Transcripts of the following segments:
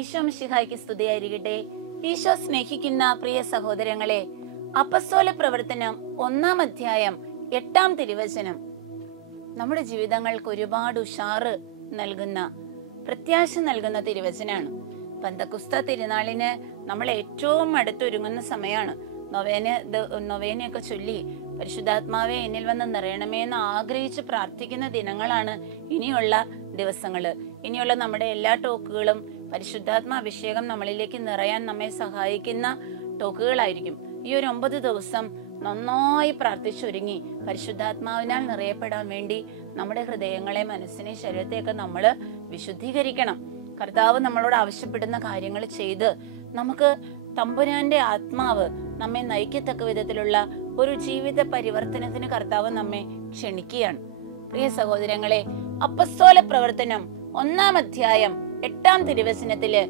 ഈശോ മിശിഹായ്ക്ക് സ്തുതിയായിരിക്കട്ടെ. ഈശോ സ്നേഹിക്കുന്ന പ്രിയ സഹോദരങ്ങളെ, അപ്പസ്തോല പ്രവർത്തനം 1-ാം അധ്യായം 8-ാം തിരുവചനം നമ്മുടെ ജീവിതങ്ങൾക്ക് ഒരുപാട് ഉഷാറ് നൽകുന്ന, പ്രത്യാശ നൽകുന്ന തിരുവചനാണ്. പെന്തക്കോസ്ത് തിരുനാളിന് നമ്മൾ ഏറ്റവും അടുത്തൊരുങ്ങുന്ന സമയമാണ്. നൊവേനയൊക്കെ ചൊല്ലി പരിശുദ്ധാത്മാവെ എന്നിൽ വന്ന് നിറയണമേ എന്ന് ആഗ്രഹിച്ച് പ്രാർത്ഥിക്കുന്ന ദിനങ്ങളാണ് ഇനിയുള്ള ദിവസങ്ങള്. ഇനിയുള്ള നമ്മുടെ എല്ലാ ടോക്കുകളും പരിശുദ്ധാത്മാ അഭിഷേകം നമ്മളിലേക്ക് നിറയാൻ നമ്മെ സഹായിക്കുന്ന ടോക്കുകളായിരിക്കും. ഈ ഒരു 9 ദിവസം നന്നായി പ്രാർത്ഥിച്ചൊരുങ്ങി പരിശുദ്ധാത്മാവിനാൽ നിറയപ്പെടാൻ വേണ്ടി നമ്മുടെ ഹൃദയങ്ങളെ, മനസ്സിനെ, ശരീരത്തെയൊക്കെ നമ്മൾ വിശുദ്ധീകരിക്കണം. കർത്താവ് നമ്മളോട് ആവശ്യപ്പെടുന്ന കാര്യങ്ങൾ ചെയ്ത് നമുക്ക് തമ്പുരാന്റെ ആത്മാവ് നമ്മെ നയിക്കത്തക്ക വിധത്തിലുള്ള ഒരു ജീവിത പരിവർത്തനത്തിന് കർത്താവ് നമ്മെ ക്ഷണിക്കുകയാണ്. പ്രിയ സഹോദരങ്ങളെ, അപ്പസ്തോല പ്രവർത്തനം 1-ാം അധ്യായം 8-ാം തിരുവചനത്തില്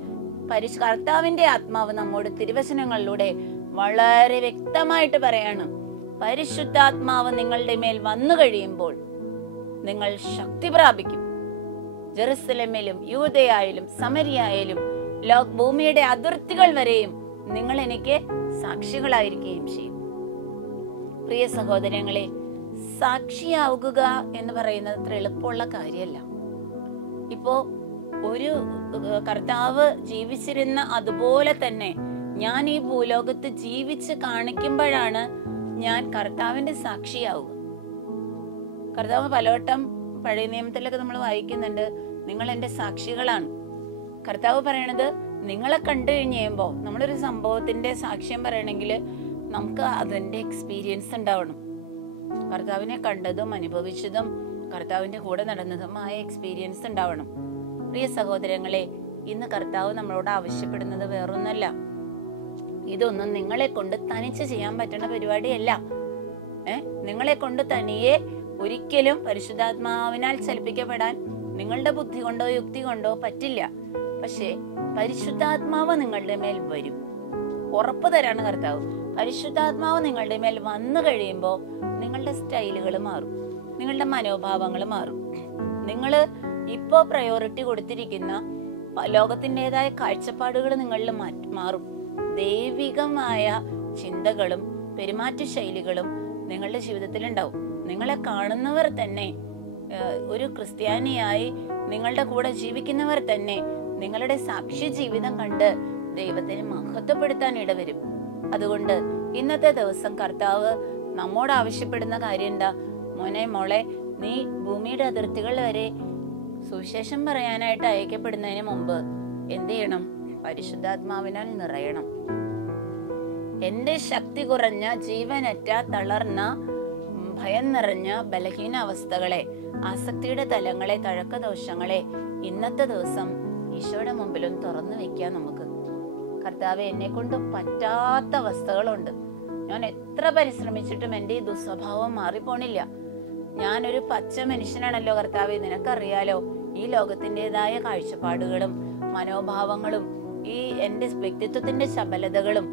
കർത്താവിന്റെ ആത്മാവ് നമ്മോട് തിരുവചനങ്ങളിലൂടെ വളരെ വ്യക്തമായിട്ട് പറയാണ്, പരിശുദ്ധാത്മാവ് നിങ്ങളുടെ മേൽ വന്നു കഴിയുമ്പോൾ നിങ്ങൾ ശക്തി പ്രാപിക്കും. ജെറുസലേമിലും യൂദയായാലും സമരിയായാലും ഭൂമിയുടെ അതിർത്തികൾ വരെയും നിങ്ങൾ എനിക്ക് സാക്ഷികളായിരിക്കുകയും ചെയ്യും. പ്രിയ സഹോദരങ്ങളെ, സാക്ഷിയാവുക എന്ന് പറയുന്നത് അത്ര എളുപ്പമുള്ള കാര്യമല്ല. ഇപ്പോ ഒരു കർത്താവ് ജീവിച്ചിരുന്ന അതുപോലെ തന്നെ ഞാൻ ഈ ഭൂലോകത്ത് ജീവിച്ച് കാണിക്കുമ്പോഴാണ് ഞാൻ കർത്താവിന്റെ സാക്ഷിയാവുക. കർത്താവ് പലവട്ടം പഴയ നിയമത്തിലൊക്കെ നമ്മൾ വായിക്കുന്നുണ്ട്, നിങ്ങൾ എന്റെ സാക്ഷികളാണ്. കർത്താവ് പറയണത് നിങ്ങളെ കണ്ടു കഴിയുമ്പോ, നമ്മളൊരു സംഭവത്തിന്റെ സാക്ഷ്യം പറയണമെങ്കിൽ നമുക്ക് അതിന്റെ എക്സ്പീരിയൻസ് ഉണ്ടാവണം. കർത്താവിനെ കണ്ടതും അനുഭവിച്ചതും കർത്താവിന്റെ കൂടെ നടന്നതുമായ എക്സ്പീരിയൻസ് ഉണ്ടാവണം. പ്രിയ സഹോദരങ്ങളെ, ഇന്ന് കർത്താവ് നമ്മളോട് ആവശ്യപ്പെടുന്നത് വേറൊന്നല്ല. ഇതൊന്നും നിങ്ങളെ കൊണ്ട് തനിച്ച് ചെയ്യാൻ പറ്റുന്ന പരിപാടിയല്ല. നിങ്ങളെ കൊണ്ട് തനിയെ ഒരിക്കലും പരിശുദ്ധാത്മാവിനാൽ ചലിപ്പിക്കപ്പെടാൻ നിങ്ങളുടെ ബുദ്ധി കൊണ്ടോ യുക്തി കൊണ്ടോ പറ്റില്ല. പക്ഷേ പരിശുദ്ധാത്മാവ് നിങ്ങളുടെ മേൽ വരും. ഉറപ്പ് തരാണ് കർത്താവ്. പരിശുദ്ധാത്മാവ് നിങ്ങളുടെ മേൽ വന്നു കഴിയുമ്പോൾ നിങ്ങളുടെ സ്റ്റൈലുകൾ മാറും, നിങ്ങളുടെ മനോഭാവങ്ങൾ മാറും. നിങ്ങൾ ഇപ്പോ പ്രയോറിറ്റി കൊടുത്തിരിക്കുന്ന ലോകത്തിൻ്റെതായ കാഴ്ചപ്പാടുകൾ നിങ്ങളിൽ മാറും. ദൈവികമായ ചിന്തകളും പെരുമാറ്റ ശൈലികളും നിങ്ങളുടെ ജീവിതത്തിൽ ഉണ്ടാവും. നിങ്ങളെ കാണുന്നവർ തന്നെ, ഒരു ക്രിസ്ത്യാനിയായി നിങ്ങളുടെ കൂടെ ജീവിക്കുന്നവർ തന്നെ നിങ്ങളുടെ സാക്ഷി ജീവിതം കണ്ട് ദൈവത്തിനെ മഹത്വപ്പെടുത്താൻ ഇടവരും. അതുകൊണ്ട് ഇന്നത്തെ ദിവസം കർത്താവ് നമ്മോട് ആവശ്യപ്പെടുന്ന കാര്യം എന്താ? മോനെ, മോളെ, നീ ഭൂമിയുടെ അതിർത്തികൾ വരെ സുവിശേഷം പറയാനായിട്ട് അയക്കപ്പെടുന്നതിന് മുമ്പ് എന്ത് ചെയ്യണം? പരിശുദ്ധാത്മാവിനാൽ നിറയണം. എന്റെ ശക്തി കുറഞ്ഞ, ജീവനറ്റ, തളർന്ന, ഭയം നിറഞ്ഞ ബലഹീന അവസ്ഥകളെ, ആസക്തിയുടെ തലങ്ങളെ, തഴക്കദോഷങ്ങളെ ഇന്നത്തെ ദിവസം ഈശോയുടെ മുമ്പിലും തുറന്നു വെക്കാം. നമുക്ക് കർത്താവെ, എന്നെ കൊണ്ട് പറ്റാത്ത അവസ്ഥകളുണ്ട്. ഞാൻ എത്ര പരിശ്രമിച്ചിട്ടും എൻ്റെ ഈ ദുസ്വഭാവം മാറിപ്പോണില്ല. ഞാനൊരു പച്ച മനുഷ്യനാണല്ലോ കർത്താവെ, നിനക്കറിയാലോ. ഈ ലോകത്തിൻ്റെതായ കാഴ്ചപ്പാടുകളും മനോഭാവങ്ങളും ഈ എൻ്റെ വ്യക്തിത്വത്തിന്റെ ചപലതകളും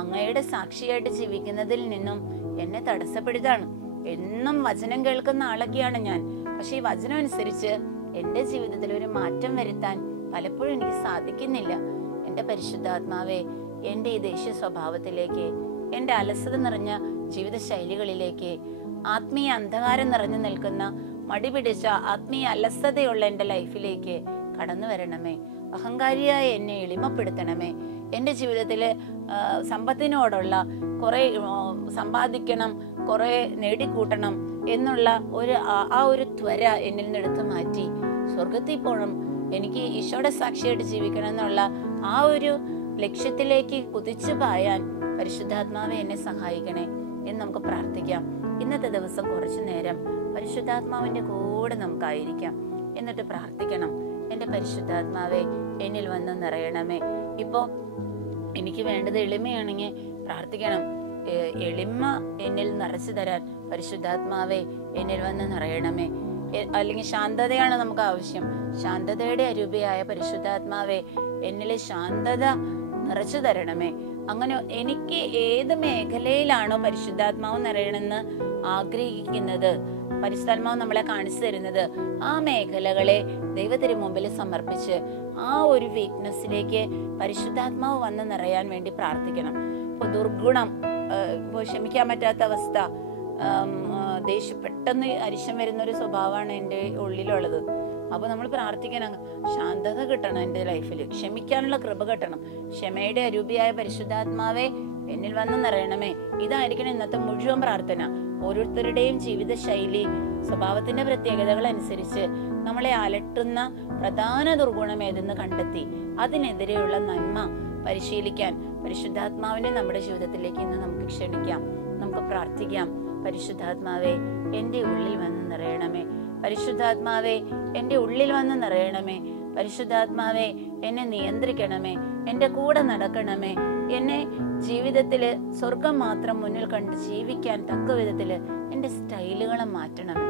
അങ്ങയുടെ സാക്ഷിയായിട്ട് ജീവിക്കുന്നതിൽ നിന്നും എന്നെ തടസ്സപ്പെടുത്താണ്. എന്നും വചനം കേൾക്കുന്ന ആളൊക്കെയാണ് ഞാൻ. പക്ഷെ ഈ വചനം അനുസരിച്ച് എൻ്റെ ജീവിതത്തിൽ ഒരു മാറ്റം വരുത്താൻ പലപ്പോഴും എനിക്ക് സാധിക്കുന്നില്ല. എൻ്റെ പരിശുദ്ധാത്മാവെ, എൻ്റെ ഈ ദേഷ്യ സ്വഭാവത്തിലേക്ക്, എൻ്റെ അലസത നിറഞ്ഞ ജീവിത ശൈലികളിലേക്ക്, ആത്മീയ അന്ധകാരം നിറഞ്ഞു നിൽക്കുന്ന മടി പിടിച്ച ആത്മീയ അലസതയുള്ള എൻ്റെ ലൈഫിലേക്ക് കടന്നു വരണമേ. അഹങ്കാരിയായ എന്നെ എളിമപ്പെടുത്തണമേ. എൻ്റെ ജീവിതത്തില് സമ്പത്തിനോടുള്ള കുറെ സമ്പാദിക്കണം, കുറെ നേടിക്കൂട്ടണം എന്നുള്ള ഒരു ത്വര എന്നിൽ നിന്ന് എടുത്തു മാറ്റി സ്വർഗത്തിൽ പോകണം, എനിക്ക് ഈശോയുടെ സാക്ഷിയായിട്ട് ജീവിക്കണം എന്നുള്ള ആ ഒരു ലക്ഷ്യത്തിലേക്ക് കുതിച്ചു പായാൻ പരിശുദ്ധാത്മാവെ എന്നെ സഹായിക്കണേ എന്ന് നമുക്ക് പ്രാർത്ഥിക്കാം. ഇന്നത്തെ ദിവസം കുറച്ചു നേരം പരിശുദ്ധാത്മാവിന്റെ കൂടെ നമുക്കായിരിക്കാം. എന്നിട്ട് പ്രാർത്ഥിക്കണം, എന്റെ പരിശുദ്ധാത്മാവെ എന്നിൽ വന്ന് നിറയണമേ. ഇപ്പോ എനിക്ക് വേണ്ടത് എളിമയാണെങ്കിൽ പ്രാർത്ഥിക്കണം, എളിമ എന്നിൽ നിറച്ചു തരാൻ പരിശുദ്ധാത്മാവെ എന്നിൽ വന്ന് നിറയണമേ. അല്ലെങ്കിൽ ശാന്തതയാണ് നമുക്ക് ആവശ്യം. ശാന്തതയുടെ അരൂപിയായ പരിശുദ്ധാത്മാവെ എന്നിലെ ശാന്തത നിറച്ചു തരണമേ. അങ്ങനെ എനിക്ക് ഏത് മേഖലയിലാണോ പരിശുദ്ധാത്മാവ് നിറയണമെന്ന് ആഗ്രഹിക്കുന്നത് പരിശുദ്ധാത്മാവ് നമ്മളെ കാണിച്ചു തരുന്നത് ആ മേഖലകളെ ദൈവത്തിന് മുമ്പിൽ സമർപ്പിച്ച് ആ ഒരു വീക്ക്നെസ്സിലേക്ക് പരിശുദ്ധാത്മാവ് വന്ന് നിറയാൻ വേണ്ടി പ്രാർത്ഥിക്കണം. ഇപ്പൊ ദുർഗുണം, ഇപ്പൊ ക്ഷമിക്കാൻ പറ്റാത്ത അവസ്ഥ, പെട്ടെന്ന് അരിശം വരുന്ന ഒരു സ്വഭാവമാണ് എൻ്റെ ഉള്ളിലുള്ളത്. അപ്പൊ നമ്മൾ പ്രാർത്ഥിക്കണം, ശാന്തത കിട്ടണം എൻ്റെ ലൈഫിൽ, ക്ഷമിക്കാനുള്ള കൃപ കിട്ടണം. ക്ഷമയുടെ അരൂപിയായ പരിശുദ്ധാത്മാവെ എന്നിൽ വന്ന് നിറയണമേ. ഇതായിരിക്കണം ഇന്നത്തെ മുഴുവൻ പ്രാർത്ഥന. ഓരോരുത്തരുടെയും ജീവിത ശൈലി, സ്വഭാവത്തിന്റെ പ്രത്യേകതകൾ അനുസരിച്ച് നമ്മളെ അലട്ടുന്ന പ്രധാന ദുർഗുണം ഏതെന്ന് കണ്ടെത്തി അതിനെതിരെയുള്ള നന്മ പരിശീലിക്കാൻ പരിശുദ്ധാത്മാവിനെ നമ്മുടെ ജീവിതത്തിലേക്ക് ഇന്ന് നമുക്ക് ക്ഷണിക്കാം. നമുക്ക് പ്രാർത്ഥിക്കാം. പരിശുദ്ധാത്മാവെ എൻ്റെ ഉള്ളിൽ വന്ന് നിറയണമേ. പരിശുദ്ധാത്മാവെ എൻ്റെ ഉള്ളിൽ വന്ന് നിറയണമേ. പരിശുദ്ധാത്മാവെ എന്നെ നിയന്ത്രിക്കണമേ, എൻ്റെ കൂടെ നടക്കണമേ. എന്നെ ജീവിതത്തില് സ്വർഗം മാത്രം മുന്നിൽ കണ്ട് ജീവിക്കാൻ തക്ക വിധത്തില് എൻ്റെ സ്റ്റൈലുകളെ മാറ്റണമേ.